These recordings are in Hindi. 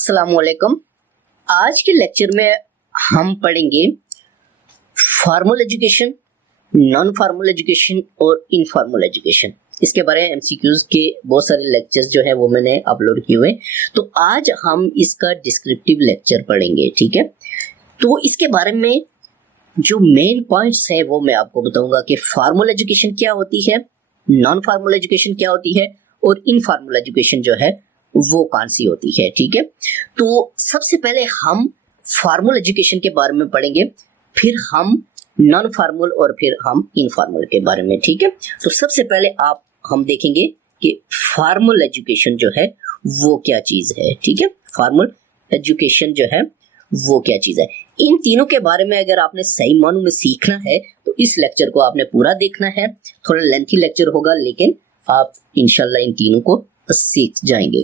अस्सलाम वालेकुम। आज के लेक्चर में हम पढ़ेंगे formal education, non formal education और इनफॉर्मल एजुकेशन। इसके बारे में एमसीक्यूज के बहुत सारे लेक्चर्स जो है वो मैंने अपलोड किए हुए। तो आज हम इसका डिस्क्रिप्टिव लेक्चर पढ़ेंगे, ठीक है। तो इसके बारे में जो मेन पॉइंट्स है वो मैं आपको बताऊंगा कि फॉर्मल एजुकेशन क्या होती है, नॉन फॉर्मल एजुकेशन क्या होती है और इनफॉर्मल एजुकेशन जो है वो कौन सी होती है, ठीक है। तो सबसे पहले हम फॉर्मल एजुकेशन के बारे में पढ़ेंगे, फिर हम नॉन फॉर्मल और फिर हम इनफॉर्मल के बारे में, ठीक है। तो सबसे पहले हम देखेंगे कि फॉर्मल एजुकेशन जो है वो क्या चीज है, ठीक है। फॉर्मल एजुकेशन जो है वो क्या चीज है। इन तीनों के बारे में अगर आपने सही मानों में सीखना है तो इस लेक्चर को आपने पूरा देखना है। थोड़ा लेंथी लेक्चर होगा लेकिन आप इंशाल्लाह इन तीनों को सीख जाएंगे।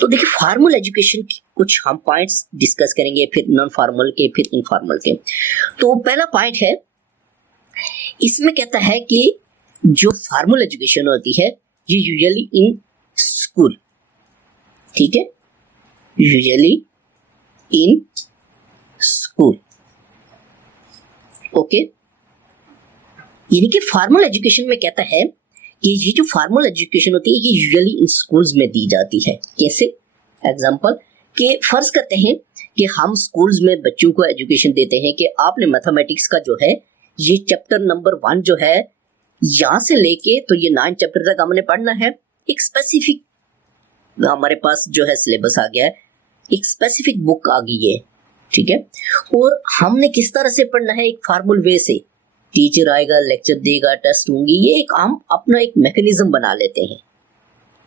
तो देखिए, फॉर्मल एजुकेशन की कुछ हम पॉइंट्स डिस्कस करेंगे, फिर नॉन फॉर्मल के, फिर इनफॉर्मल के। तो पहला पॉइंट है, इसमें कहता है कि जो फॉर्मल एजुकेशन होती है ये यूजुअली इन स्कूल, ठीक है, यूजुअली इन स्कूल, ओके। यानी कि फॉर्मल एजुकेशन में कहता है कि ये जो फॉर्मल एजुकेशन होती है ये यूजुअली इन स्कूल्स में दी जाती है। कैसे? एग्जांपल कि फर्ज करते हैं कि हम स्कूल्स में बच्चों को एजुकेशन देते हैं कि आपने मैथमेटिक्स का जो है ये चैप्टर नंबर 1 जो है यहाँ से लेके तो ये 9 चैप्टर तक हमने पढ़ना है। एक स्पेसिफिक हमारे पास जो है सिलेबस आ गया है, एक स्पेसिफिक बुक आ गई है, ठीक है। और हमने किस तरह से पढ़ना है, एक फॉर्मल वे से। टीचर आएगा, लेक्चर देगा, टेस्ट होंगे, ये एक हम अपना एक मैकेनिज्म बना लेते हैं,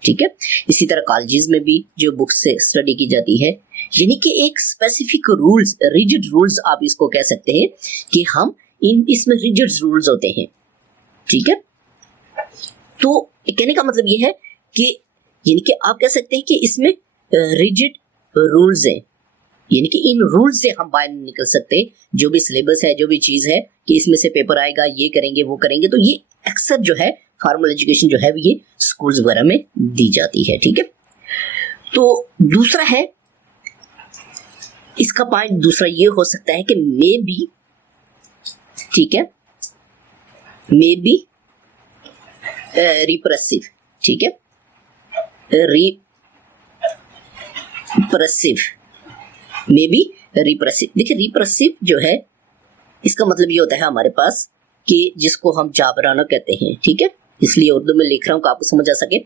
ठीक है। इसी तरह कॉलेजेस में भी जो बुक्स से स्टडी की जाती है, यानी कि एक स्पेसिफिक रूल्स, रिजिड रूल्स आप इसको कह सकते हैं कि हम इसमें रिजिड रूल्स होते हैं, ठीक है। तो कहने का मतलब ये है कि यानी कि आप कह सकते हैं कि इसमें रिजिड रूल्स हैं, यानी कि इन रूल से हम बाहर नहीं निकल सकते। जो भी सिलेबस है, जो भी चीज है कि इसमें से पेपर आएगा, ये करेंगे, वो करेंगे, तो ये अक्सर जो है फॉर्मल एजुकेशन जो है ये स्कूल्स वगैरह में दी जाती है, ठीक है। तो दूसरा है, इसका पॉइंट दूसरा ये हो सकता है कि मे बी, ठीक है, मे बी रिप्रेसिव, ठीक है, रिप्रेसिव, मे बी रिप्रेसिव। देखिए, रिप्रेसिव जो है इसका मतलब ये होता है हमारे पास कि जिसको हम जाबराना कहते हैं, ठीक है, इसलिए उर्दू में लिख रहा हूं कि आपको समझ आ सके।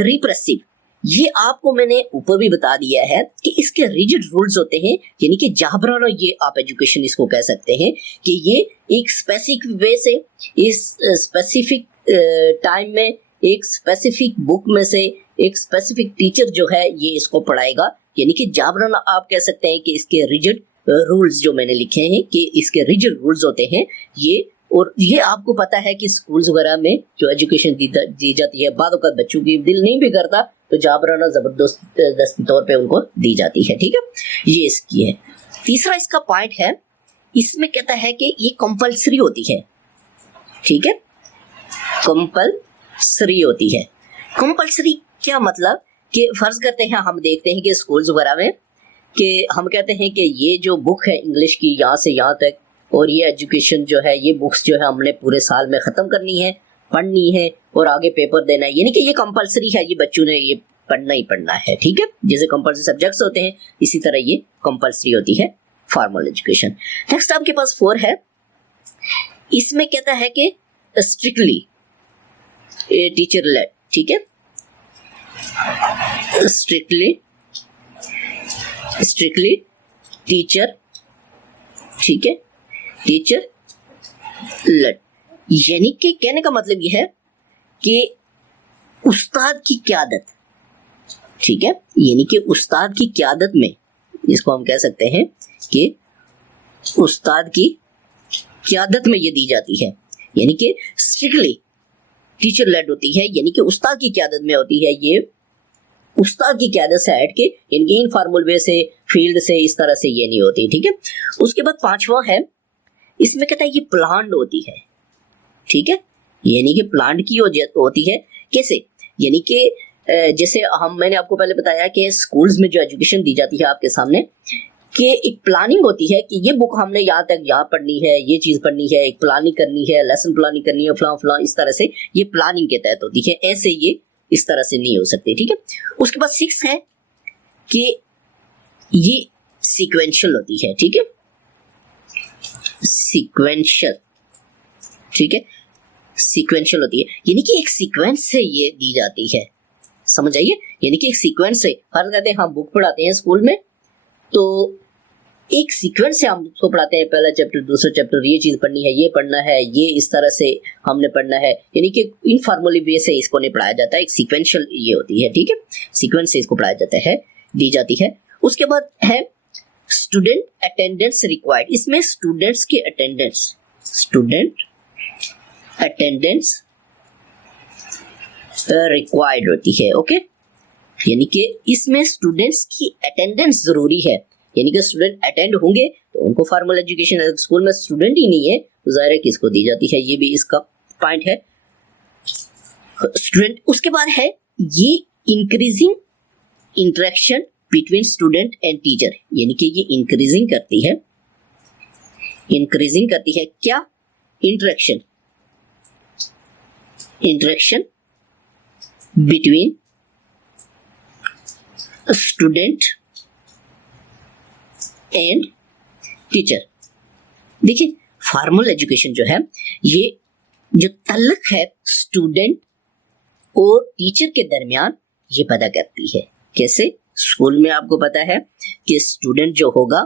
रिप्रेसिव, ये आपको मैंने ऊपर भी बता दिया है कि इसके रिजिड रूल्स होते हैं, यानी कि जाबराना ये आप एजुकेशन इसको कह सकते हैं कि ये एक स्पेसिफिक वे से, इस स्पेसिफिक टाइम में, एक स्पेसिफिक बुक में से एक स्पेसिफिक टीचर जो है ये इसको पढ़ाएगा। यानी कि जाबराना आप कह सकते हैं कि इसके रिजिड रूल्स जो मैंने लिखे हैं कि इसके रिजिड रूल्स होते हैं ये। और ये आपको पता है कि स्कूल्स वगैरह में जो एजुकेशन दी जाती है, बाद वक्त बच्चों की दिल नहीं भी करता तो जाबराना जबरदस्ती तौर पे उनको दी जाती है, ठीक है। ये इसकी है। तीसरा इसका पॉइंट है, इसमें कहता है कि ये कंपल्सरी होती है, ठीक है, कंपल्सरी होती है। कंपल्सरी क्या मतलब कि फर्ज करते हैं, हम देखते हैं कि स्कूल्स वगैरह में कि हम कहते हैं कि ये जो बुक है इंग्लिश की यहाँ से यहाँ तक, और ये एजुकेशन जो है, ये बुक्स जो है हमने पूरे साल में ख़त्म करनी है, पढ़नी है और आगे पेपर देना है। यानी कि ये कंपलसरी है, ये बच्चों ने ये पढ़ना ही पढ़ना है, ठीक है। जैसे कंपलसरी सब्जेक्ट्स होते हैं इसी तरह ये कंपलसरी होती है फॉर्मल एजुकेशन। नेक्स्ट आपके पास 4 है, इसमें कहता है कि स्ट्रिक्टली टीचर लेड, ठीक है, स्ट्रिक्टली टीचर, ठीक है, टीचर लेड। यानी कि कहने का मतलब यह है कि उस्ताद की क़यादत, ठीक है, यानी कि उस्ताद की क़यादत में, इसको हम कह सकते हैं कि उस्ताद की क़यादत में ये दी जाती है। यानी कि स्ट्रिक्टली टीचर लेड होती है, यानी कि उस्ताद की क़यादत में होती है, ये उस्ताद की क़यादत से हट के, यानी इनफॉर्मल वे से, फील्ड से, इस तरह से ये नहीं होती, ठीक है। उसके बाद 5वां है, इसमें कहता है ये प्लान्ड होती है, ठीक है, यानी कि प्लान्ड की होती है। कैसे? यानी कि जैसे मैंने आपको पहले बताया कि स्कूल्स में जो एजुकेशन दी जाती है आपके सामने, कि एक प्लानिंग होती है कि ये बुक हमने यहाँ तक यहाँ पढ़नी है, ये चीज पढ़नी है, एक प्लानिंग करनी है, लेसन प्लानिंग करनी है, फलां फलां, इस तरह से ये प्लानिंग के तहत होती है। ऐसे ये इस तरह से नहीं हो सकती, ठीक है। उसके बाद 6 है कि ये सीक्वेंशियल होती है, ठीक है, सीक्वेंशियल, ठीक है, सीक्वेंशियल होती है, यानी कि एक सीक्वेंस से ये दी जाती है, समझ आइए, यानी कि एक सीक्वेंस से। फर्ज कहते हैं हम बुक पढ़ाते हैं स्कूल में, तो एक सीक्वेंस से हम उसको पढ़ाते हैं, पहला चैप्टर, दूसरा चैप्टर, ये चीज पढ़नी है, ये पढ़ना है, ये इस तरह से हमने पढ़ना है, यानी कि इनफॉर्मली वे से इसको नहीं पढ़ाया जाता है, एक सीक्वेंशियल ये होती है, ठीक है, सीक्वेंस से इसको पढ़ाया जाता है, दी जाती है। उसके बाद है स्टूडेंट अटेंडेंस रिक्वायर्ड, इसमें स्टूडेंट्स की अटेंडेंस, स्टूडेंट अटेंडेंस रिक्वायर्ड होती है, ओके, यानी कि इसमें स्टूडेंट्स की अटेंडेंस जरूरी है, यानी कि स्टूडेंट अटेंड होंगे तो उनको फॉर्मल एजुकेशन, स्कूल में स्टूडेंट ही नहीं है तो जाहिर है किसको दी जाती है, ये भी इसका पॉइंट है, स्टूडेंट। उसके बाद है ये increasing interaction between student and teacher, यानी कि ये इंक्रीजिंग करती है, इंक्रीजिंग करती है क्या, interaction, interaction between student and teacher. देखिए फॉर्मल एजुकेशन जो है ये जो तल्लुक है स्टूडेंट और टीचर के दरमियान ये पैदा करती है। कैसे? स्कूल में आपको पता है कि स्टूडेंट जो होगा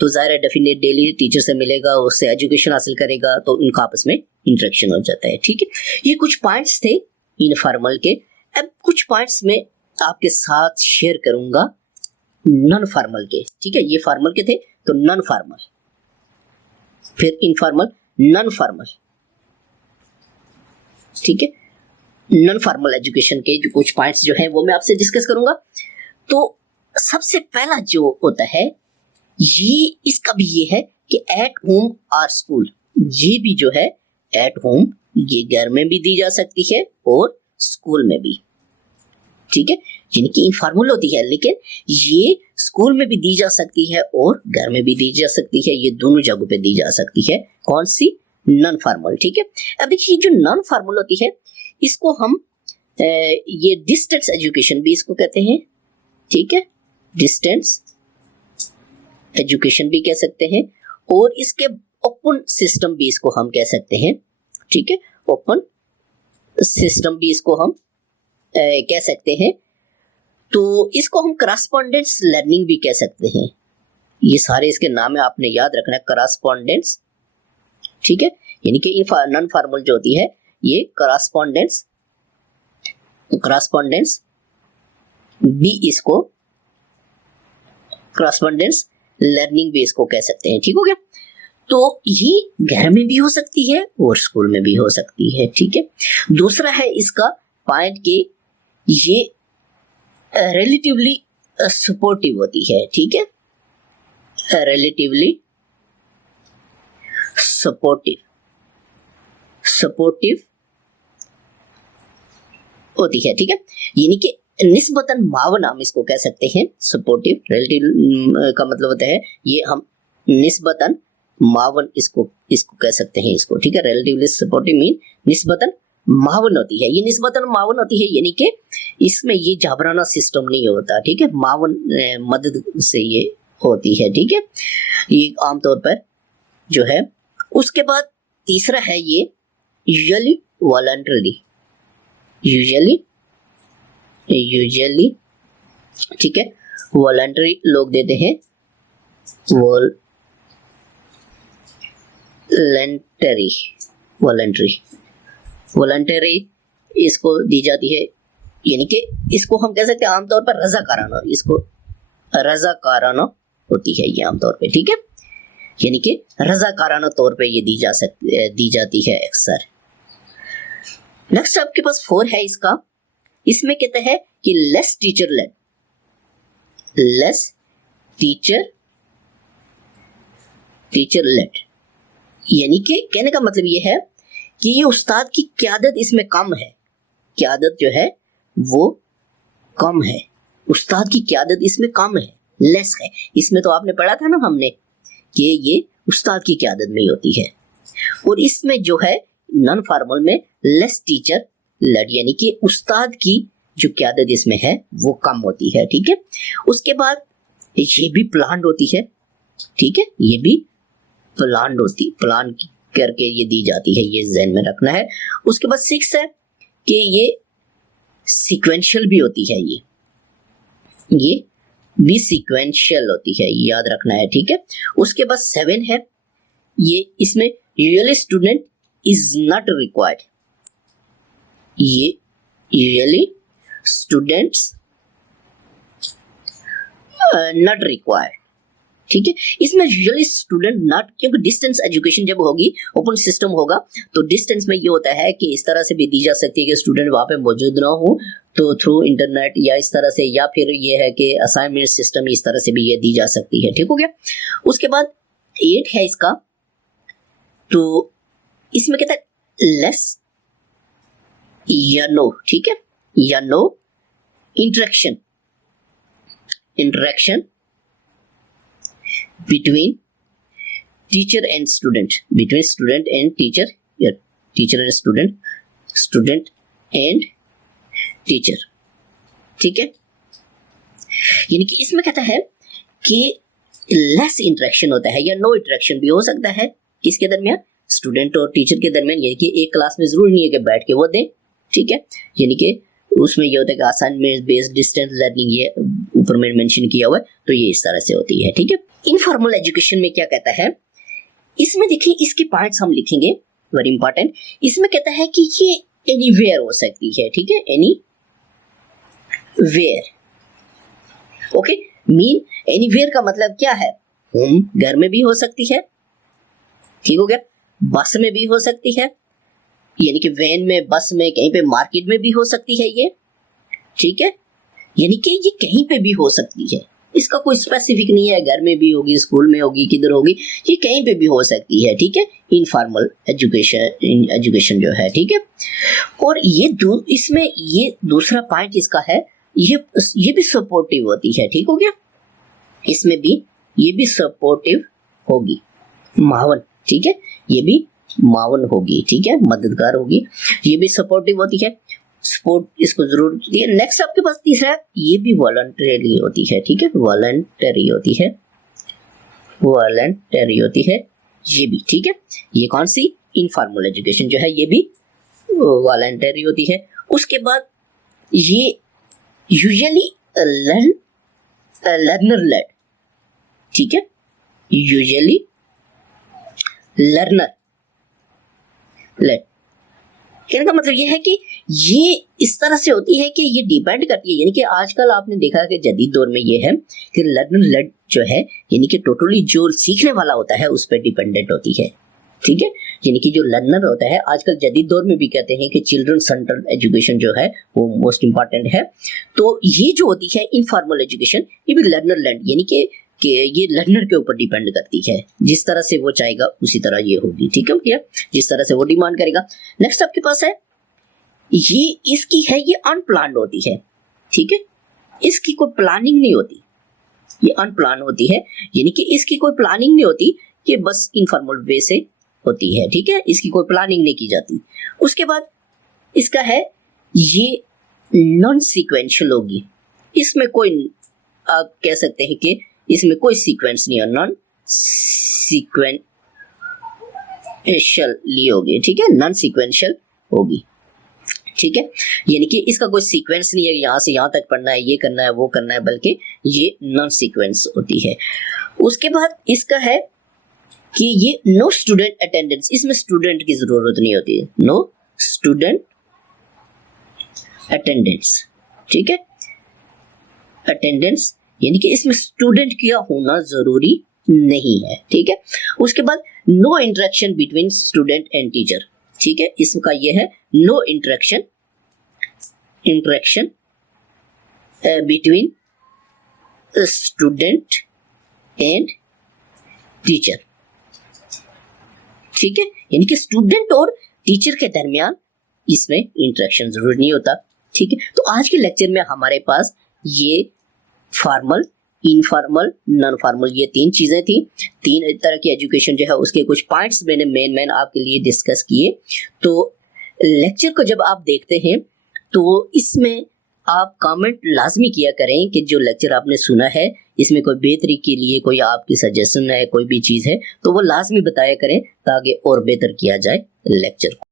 तो जाहिर है डेफिनेट डेली टीचर से मिलेगा, उससे एजुकेशन हासिल करेगा, तो उनका आपस में इंटरेक्शन हो जाता है, ठीक है। ये कुछ पॉइंट्स थे इनफॉर्मल के। अब कुछ पॉइंट्स में आपके साथ शेयर करूंगा नॉन फॉर्मल के, ठीक है। ये फॉर्मल के थे तो नॉन फॉर्मल, फिर इनफॉर्मल, नॉन फॉर्मल, ठीक है। नॉन फॉर्मल एजुकेशन के जो कुछ पॉइंट्स जो है वो मैं आपसे डिस्कस करूंगा। तो सबसे पहला जो होता है ये इसका भी ये है कि एट होम और स्कूल, ये भी जो है एट होम ये घर में भी दी जा सकती है और स्कूल में भी, ठीक है। यानी कि इनफॉर्मल होती है लेकिन ये स्कूल में भी दी जा सकती है और घर में भी दी जा सकती है, ये दोनों जगहों पे दी जा सकती है। कौन सी? नॉन फॉर्मल, ठीक है। अब देखिए जो नॉन फॉर्मल होती है इसको हम ये डिस्टेंस एजुकेशन भी इसको कहते हैं, ठीक है, डिस्टेंस एजुकेशन भी कह सकते हैं, और इसके ओपन सिस्टम भी इसको हम कह सकते हैं, ठीक है, ओपन सिस्टम भी इसको हम कह सकते हैं। तो इसको हम करस्पॉन्डेंस लर्निंग भी कह सकते हैं। ये सारे इसके नाम है, आपने याद रखना है, करस्पॉन्डेंस, ठीक है। यानी कि नॉन फॉर्मल जो होती है ये करस्पॉन्डेंस, करस्पॉन्डेंस भी इसको करस्पॉन्डेंस लर्निंग भी इसको कह सकते हैं, ठीक हो गया। तो ये घर में भी हो सकती है और स्कूल में भी हो सकती है, ठीक है। दूसरा है इसका पॉइंट के ये रिलेटिवली सपोर्टिव होती है, ठीक है, रिलेटिवली सपोर्टिव, सपोर्टिव होती है, ठीक है। यानी कि निस्बतन मावन हम इसको कह सकते हैं, सपोर्टिव। रिलेटिव का मतलब होता है ये हम निस्बतन मावन इसको कह सकते हैं इसको, ठीक है। रिलेटिवली सपोर्टिव मीन निस्बतन मावन होती है, ये निस्बतन मावन होती है, यानी कि इसमें ये जाबराना सिस्टम नहीं होता, ठीक है, मावन मदद से ये होती है, ठीक है, ये आमतौर पर जो है। उसके बाद तीसरा है ये यूजुअली वॉलंटरी, यूजुअली ठीक है, वॉलंटरी लोग देते हैं, वॉलंटरी, वॉलंटरी, वॉलंटरी इसको दी जाती है, यानी कि इसको हम कह सकते हैं आमतौर पर रजाकाराना, इसको रजाकाराना होती है ये आमतौर पे, ठीक है, यानी कि रजाकाराना तौर पे ये दी जाती है अक्सर। नेक्स्ट आपके पास 4 है इसका, इसमें कहते हैं कि less teacher led, less teacher led, यानी कि कहने का मतलब ये है कि ये उस्ताद की क़यादत इसमें कम है, क़यादत जो है वो कम है, उस्ताद की क़यादत इसमें कम है, लेस है। इसमें तो आपने पढ़ा था ना हमने कि ये उस्ताद की क़यादत में ही होती है। और इसमें जो है नॉन फॉर्मल में लेस टीचर लेड, यानी कि उस्ताद की जो क़यादत इसमें है वो कम होती है, ठीक है। उसके बाद ये भी प्लान होती है, ठीक है, ये भी प्लान होती, प्लान करके ये दी जाती है, ये ज़हन में रखना है। उसके बाद 6 है कि ये सीक्वेंशियल भी होती है, ये भी सीक्वेंशियल होती है, याद रखना है, ठीक है। उसके बाद 7 है, ये इसमें usually student is not required, ये यूजुअली स्टूडेंट्स नॉट रिक्वायर्ड, ठीक है। इसमें यूजुअली स्टूडेंट नॉट, क्योंकि डिस्टेंस एजुकेशन जब होगी, ओपन सिस्टम होगा, तो डिस्टेंस में ये होता है कि इस तरह से भी दी जा सकती है कि स्टूडेंट वहाँ पे मौजूद ना हो, तो थ्रू इंटरनेट या इस तरह से, या फिर ये है कि असाइनमेंट सिस्टम, इस तरह से भी ये दी जा सकती है, ठीक हो गया। उसके बाद 8 है इसका, तो इसमें कहता है लेस या नो, ठीक है, या no interaction between teacher and student, between student and teacher, या teacher and student and teacher, ठीक है। यानी कि इसमें कहता है कि लेस इंटरेक्शन होता है, या नो इंटरेक्शन भी हो सकता है, किसके दरमियान, स्टूडेंट और टीचर के दरमियान, यानी कि एक क्लास में जरूरी नहीं है कि बैठ के वो दें, ठीक है। यानी कि उसमें ये होता है कि असाइनमेंट बेस्ड डिस्टेंस लर्निंग, ये ऊपर में मेंशन किया हुआ है, तो ये इस तरह से होती है, ठीक है। इनफॉर्मल एजुकेशन में क्या कहता है, इसमें देखिए इसके पार्ट्स हम लिखेंगे, वेरी इंपॉर्टेंट। इसमें कहता है कि ये एनीवेयर हो सकती है, ठीक है, एनीवेयर, ओके। मीन एनीवेयर का मतलब क्या है, होम, घर में भी हो सकती है, ठीक हो गया, बस में भी हो सकती है, यानी कि वैन में, बस में, कहीं पे मार्केट में भी हो सकती है ये, ठीक है। यानी कि ये कहीं पे भी हो सकती है, इसका कोई स्पेसिफिक नहीं है, घर में भी होगी, स्कूल में होगी, किधर होगी, ये कहीं पे भी हो सकती है, ठीक है। इनफॉर्मल एजुकेशन जो है, ठीक है। और ये इसमें ये दूसरा पॉइंट इसका है, ये भी सपोर्टिव होती है, ठीक हो गया। इसमें भी ये भी सपोर्टिव होगी, मावन, ठीक है, ये भी मावन होगी, ठीक है, मददगार होगी, ये भी सपोर्टिव होती है, सपोर्ट इसको जरूर होती है। नेक्स्ट आपके पास तीसरा है, ये भी वॉलंटरी होती है, ठीक है, वॉलंटरी होती है, वॉलंटरी होती है ये भी, ठीक है। ये कौन सी, इनफॉर्मल एजुकेशन जो है ये भी वॉलंटरी होती है। उसके बाद ये यूजुअली लर्नर लेड, ठीक है, यूजुअली लर्नर लेड, कहने का मतलब ये है कि ये इस तरह से होती है कि ये डिपेंड करती है, यानी कि आजकल आपने देखा कि जदीद दौर में ये है कि लर्नर लेड जो है, यानी कि टोटली जो सीखने वाला होता है उस पर डिपेंडेंट होती है, ठीक है। यानी कि जो लर्नर होता है, आजकल जदीद दौर में भी कहते हैं कि चिल्ड्रन सेंट्रल एजुकेशन जो है वो मोस्ट इंपॉर्टेंट है। तो ये जो होती है इनफॉर्मल एजुकेशन, ये भी लर्नर लेड, यानी कि ये लर्नर के ऊपर डिपेंड करती है, जिस तरह से वो चाहेगा उसी तरह ये होगी, ठीक है भैया, जिस तरह से वो डिमांड करेगा। नेक्स्ट आपके पास है, ये इसकी है, ये अनप्लान्ड होती है, ठीक है, इसकी कोई प्लानिंग नहीं होती, ये अनप्लान होती है, यानी कि इसकी कोई प्लानिंग नहीं होती, ये बस इनफॉर्मल वे से होती है, ठीक है, इसकी कोई प्लानिंग नहीं की जाती। उसके बाद इसका है, ये नॉन सीक्वेंशियल होगी, इसमें कोई, आप कह सकते हैं कि इसमें कोई सीक्वेंस नहीं है, नॉन सीक्वेंशियल होगी, ठीक है, नॉन सीक्वेंशियल होगी, ठीक है। यानी कि इसका कोई सीक्वेंस नहीं है, यहाँ से यहाँ तक पढ़ना है, ये करना है, वो करना है, बल्कि ये नॉन सीक्वेंस होती है। उसके बाद इसका है कि ये नो स्टूडेंट अटेंडेंस, इसमें स्टूडेंट की जरूरत नहीं होती है, नो स्टूडेंट अटेंडेंस, ठीक है, अटेंडेंस, यानी कि इसमें स्टूडेंट का होना जरूरी नहीं है, ठीक है। उसके बाद no interaction between student and teacher, ठीक है, इसका ये है no interaction between student and teacher, ठीक है, यानी कि स्टूडेंट और टीचर के दरमियान इसमें इंटरेक्शन जरूरी नहीं होता, ठीक है, तो आज के लेक्चर में हमारे पास ये फॉर्मल, इनफॉर्मल, नॉन फॉर्मल, ये तीन चीजें थी। तीन तरह की एजुकेशन जो है उसके कुछ पॉइंट्स मैंने मेन आपके लिए डिस्कस किए। तो लेक्चर को जब आप देखते हैं तो इसमें आप कमेंट लाजमी किया करें कि जो लेक्चर आपने सुना है इसमें कोई बेहतरी के लिए कोई आपकी सजेशन है, कोई भी चीज़ है तो वो लाजमी बताया करें ताकि और बेहतर किया जाए लेक्चर को।